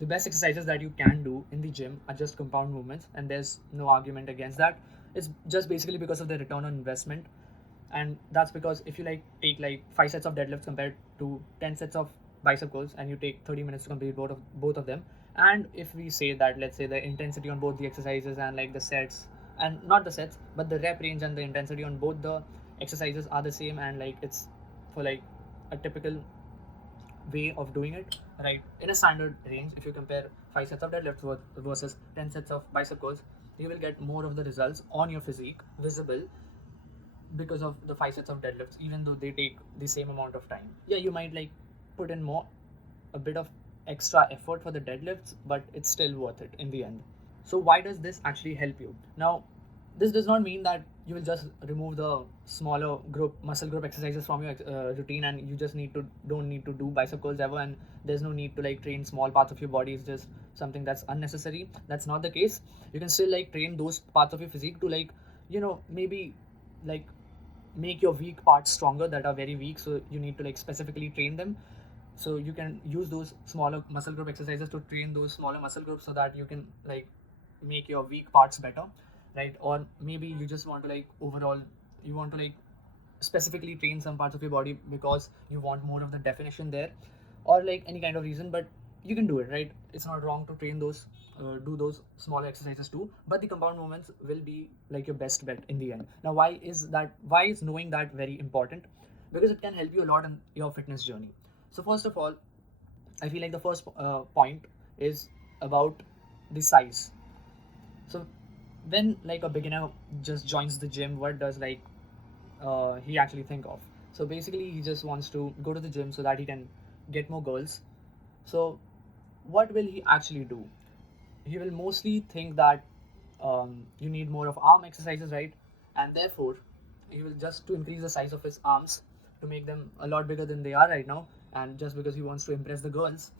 the best exercises that you can do in the gym are just compound movements, and there's no argument against that. It's just basically because of the return on investment, and that's because if you like take like 5 sets of deadlifts compared to 10 sets of bicep curls, and you take 30 minutes to complete both of them, and if we say that, let's say the intensity on both the exercises and like the sets, and not the sets but the rep range and the intensity on both the exercises are the same, and like it's for like a typical way of doing it, right? In a standard range, if you compare 5 sets of deadlifts versus 10 sets of bicep curls, you will get more of the results on your physique visible because of the 5 sets of deadlifts, even though they take the same amount of time. Yeah, you might like put in more, a bit of extra effort for the deadlifts, but it's still worth it in the end. So why does this actually help you? Now, this does not mean that you will just remove the smaller group muscle group exercises from your routine, and you just don't need to do bicep curls ever, and there's no need to like train small parts of your body. It's just something that's unnecessary. That's not the case. You can still like train those parts of your physique to like, maybe like make your weak parts stronger that are very weak, so you need to like specifically train them. So you can use those smaller muscle group exercises to train those smaller muscle groups so that you can like make your weak parts better, right? Or maybe you just want to like overall, you want to like specifically train some parts of your body because you want more of the definition there, or like any kind of reason, but you can do it, right? It's not wrong to train those, do those smaller exercises too, but the compound movements will be like your best bet in the end. Now, why is knowing that very important? Because it can help you a lot in your fitness journey. So first of all, I feel like the first point is about the size. So when like a beginner just joins the gym, what does like he actually think of? So basically, he just wants to go to the gym so that he can get more girls. So what will he actually do? He will mostly think that you need more of arm exercises, right? And therefore, he will just to increase the size of his arms to make them a lot bigger than they are right now, and just because he wants to impress the girls,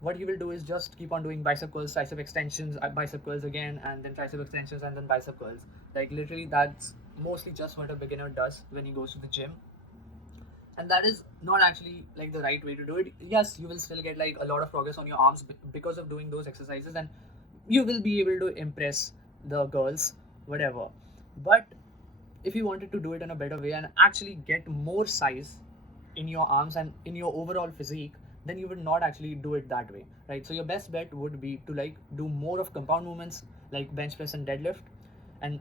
what he will do is just keep on doing bicep curls, tricep extensions, bicep curls again, and then tricep extensions, and then bicep curls. Like literally, that's mostly just what a beginner does when he goes to the gym, and that is not actually like the right way to do it. Yes, you will still get like a lot of progress on your arms because of doing those exercises, and you will be able to impress the girls, whatever. But if you wanted to do it in a better way and actually get more size in your arms and in your overall physique, then you would not actually do it that way, right? So your best bet would be to like do more of compound movements like bench press and deadlift. And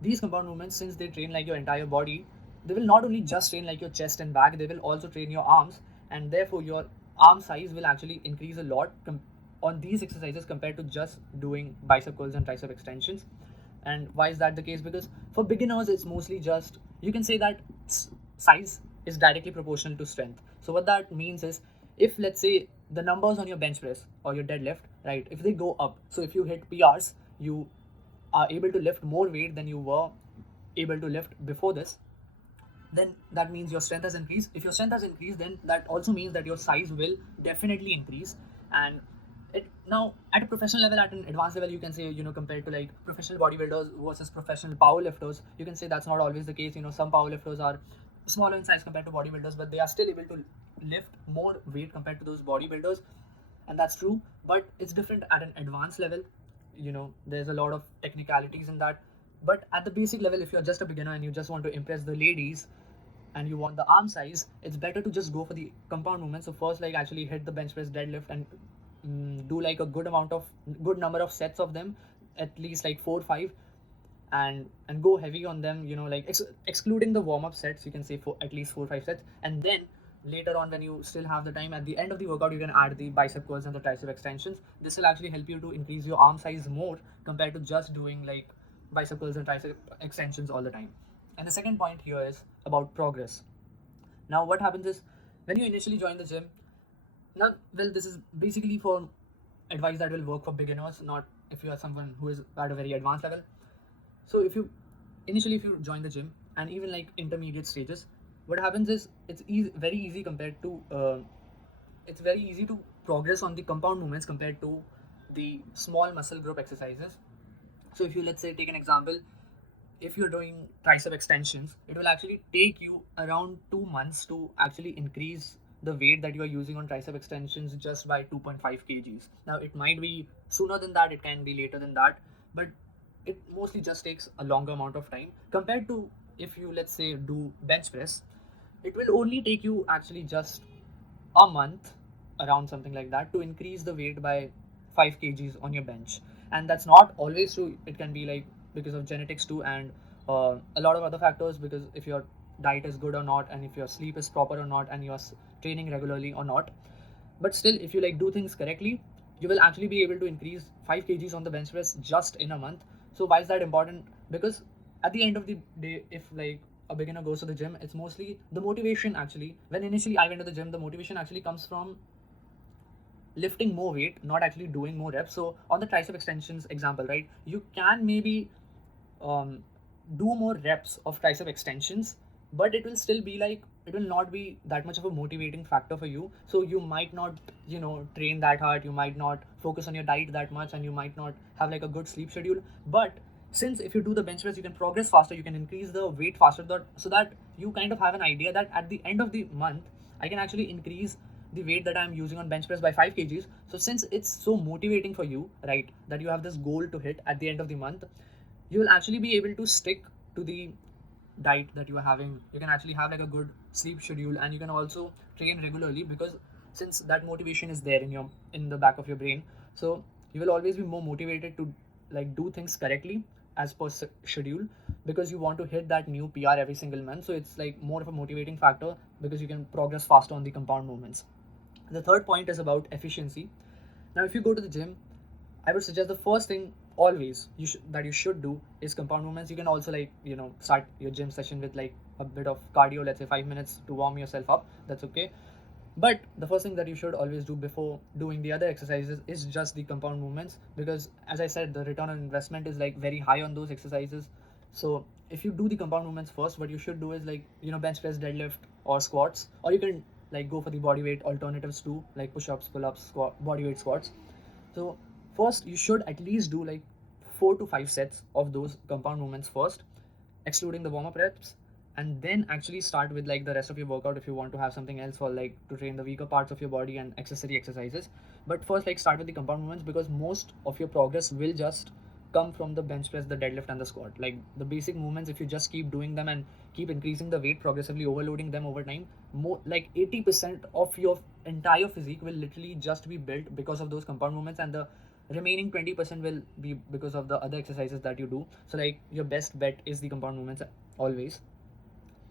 these compound movements, since they train like your entire body, they will not only just train like your chest and back, they will also train your arms, and therefore your arm size will actually increase a lot on these exercises compared to just doing bicep curls and tricep extensions. And why is that the case? Because for beginners, it's mostly just, you can say that size is directly proportional to strength. So what that means is, if let's say the numbers on your bench press or your deadlift, right, if they go up, so if you hit PRs, you are able to lift more weight than you were able to lift before this, then that means your strength has increased. If your strength has increased, then that also means that your size will definitely increase. And it now at a professional level, at an advanced level, you can say, compared to like professional bodybuilders versus professional powerlifters, you can say that's not always the case. Some powerlifters are smaller in size compared to bodybuilders, but they are still able to lift more weight compared to those bodybuilders, and that's true. But it's different at an advanced level. There's a lot of technicalities in that. But at the basic level, if you're just a beginner and you just want to impress the ladies and you want the arm size, it's better to just go for the compound movement. So first, like actually hit the bench press, deadlift, and do like a good number of sets of them, at least like 4 5, and go heavy on them. Like excluding the warm up sets, you can say for at least 4 5 sets, and then later on, when you still have the time at the end of the workout, you can add the bicep curls and the tricep extensions. This will actually help you to increase your arm size more compared to just doing like bicep curls and tricep extensions all the time. And the second point here is about progress. Now, what happens is, when you initially join the gym, now, well, this is basically for advice that will work for beginners, not if you are someone who is at a very advanced level. So if you join the gym and even like intermediate stages, what happens is it's very easy compared to it's very easy to progress on the compound movements compared to the small muscle group exercises. So if you, let's say, take an example, if you're doing tricep extensions, it will actually take you around 2 months to actually increase the weight that you are using on tricep extensions just by 2.5 kgs. Now it might be sooner than that, it can be later than that, but it mostly just takes a longer amount of time compared to if you, let's say, do bench press. It will only take you actually just a month, around something like that, to increase the weight by 5 kgs on your bench. And that's not always true. It can be like because of genetics too, and a lot of other factors, because if your diet is good or not, and if your sleep is proper or not, and you're training regularly or not. But still, if you like do things correctly, you will actually be able to increase 5 kgs on the bench press just in a month. So why is that important? Because at the end of the day, if like a beginner goes to the gym, it's mostly the motivation. Actually, when initially I went to the gym, the motivation actually comes from lifting more weight, not actually doing more reps. So on the tricep extensions example, right, you can maybe um, do more reps of tricep extensions, but it will still be like, it will not be that much of a motivating factor for you. So you might not, train that hard, you might not focus on your diet that much, and you might not have like a good sleep schedule. But since if you do the bench press, you can progress faster, you can increase the weight faster, so that you kind of have an idea that at the end of the month, I can actually increase the weight that I'm using on bench press by 5 kgs. So since it's so motivating for you, right, that you have this goal to hit at the end of the month, you will actually be able to stick to the diet that you are having. You can actually have like a good sleep schedule, and you can also train regularly, because since that motivation is there in the back of your brain, so you will always be more motivated to like do things correctly as per schedule, because you want to hit that new PR every single month. So it's like more of a motivating factor, because you can progress faster on the compound movements. The third point is about efficiency. Now if you go to the gym, I would suggest the first thing always you should do is compound movements. You can also like start your gym session with like a bit of cardio, let's say 5 minutes to warm yourself up. That's okay. But the first thing that you should always do before doing the other exercises is just the compound movements, because as I said, the return on investment is like very high on those exercises. So if you do the compound movements first, what you should do is like bench press, deadlift, or squats, or you can like go for the body weight alternatives too, like push-ups, pull-ups, body weight squats. So first, you should at least do like 4 to 5 sets of those compound movements first, excluding the warm-up reps, and then actually start with like the rest of your workout if you want to have something else for like to train the weaker parts of your body and accessory exercises. But first, like start with the compound movements, because most of your progress will just come from the bench press, the deadlift, and the squat. Like the basic movements, if you just keep doing them and keep increasing the weight progressively, overloading them over time, more like 80% of your entire physique will literally just be built because of those compound movements, and the remaining 20% will be because of the other exercises that you do. So like your best bet is the compound movements always.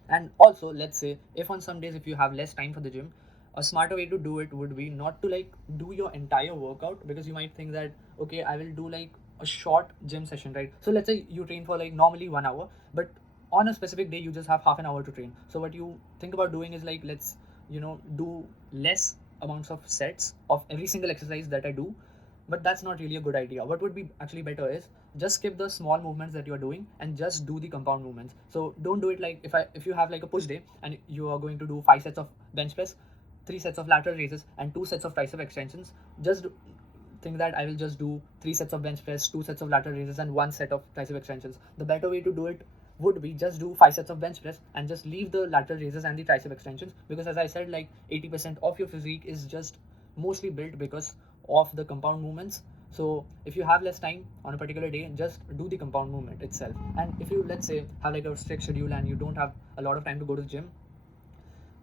And also, let's say if on some days if you have less time for the gym, a smarter way to do it would be not to like do your entire workout, because you might think that okay, I will do like a short gym session, right? So let's say you train for like normally 1 hour, but on a specific day you just have half an hour to train. So what you think about doing is like, let's do less amounts of sets of every single exercise that I do. But that's not really a good idea. What would be actually better is just skip the small movements that you are doing and just do the compound movements. So don't do it like, if you have like a push day and you are going to do 5 sets of bench press, 3 sets of lateral raises, and 2 sets of tricep extensions. Just think that I will just do 3 sets of bench press, 2 sets of lateral raises, and 1 set of tricep extensions. The better way to do it would be just do 5 sets of bench press and just leave the lateral raises and the tricep extensions, because as I said, like 80% of your physique is just mostly built because of the compound movements. So if you have less time on a particular day, just do the compound movement itself. And if you, let's say, have like a strict schedule and you don't have a lot of time to go to the gym,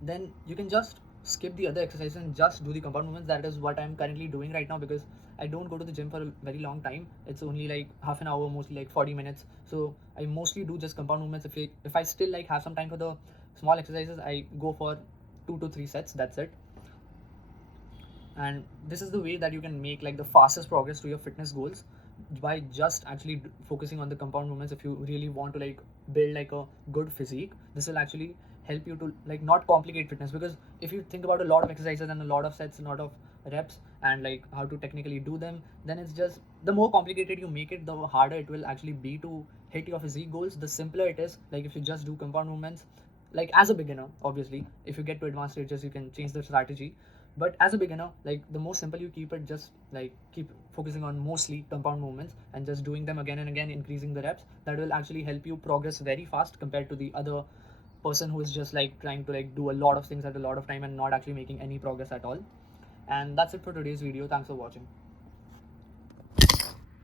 then you can just skip the other exercises and just do the compound movements. That is what I'm currently doing right now, because I don't go to the gym for a very long time. It's only like half an hour, mostly like 40 minutes. So I mostly do just compound movements. If I still like have some time for the small exercises, I go for 2 to 3 sets. That's it. And this is the way that you can make like the fastest progress to your fitness goals, by just actually focusing on the compound movements. If you really want to like build like a good physique, this will actually help you to like not complicate fitness. Because if you think about a lot of exercises and a lot of sets, a lot of reps, and like how to technically do them, then it's just, the more complicated you make it, the harder it will actually be to hit your physique goals. The simpler it is, like if you just do compound movements, like as a beginner. Obviously if you get to advanced stages, you can change the strategy, but as a beginner, like the more simple you keep it, just like keep focusing on mostly compound movements and just doing them again and again, increasing the reps. That will actually help you progress very fast compared to the other person who is just like trying to like do a lot of things at a lot of time and not actually making any progress at all. And that's it for today's video. Thanks for watching.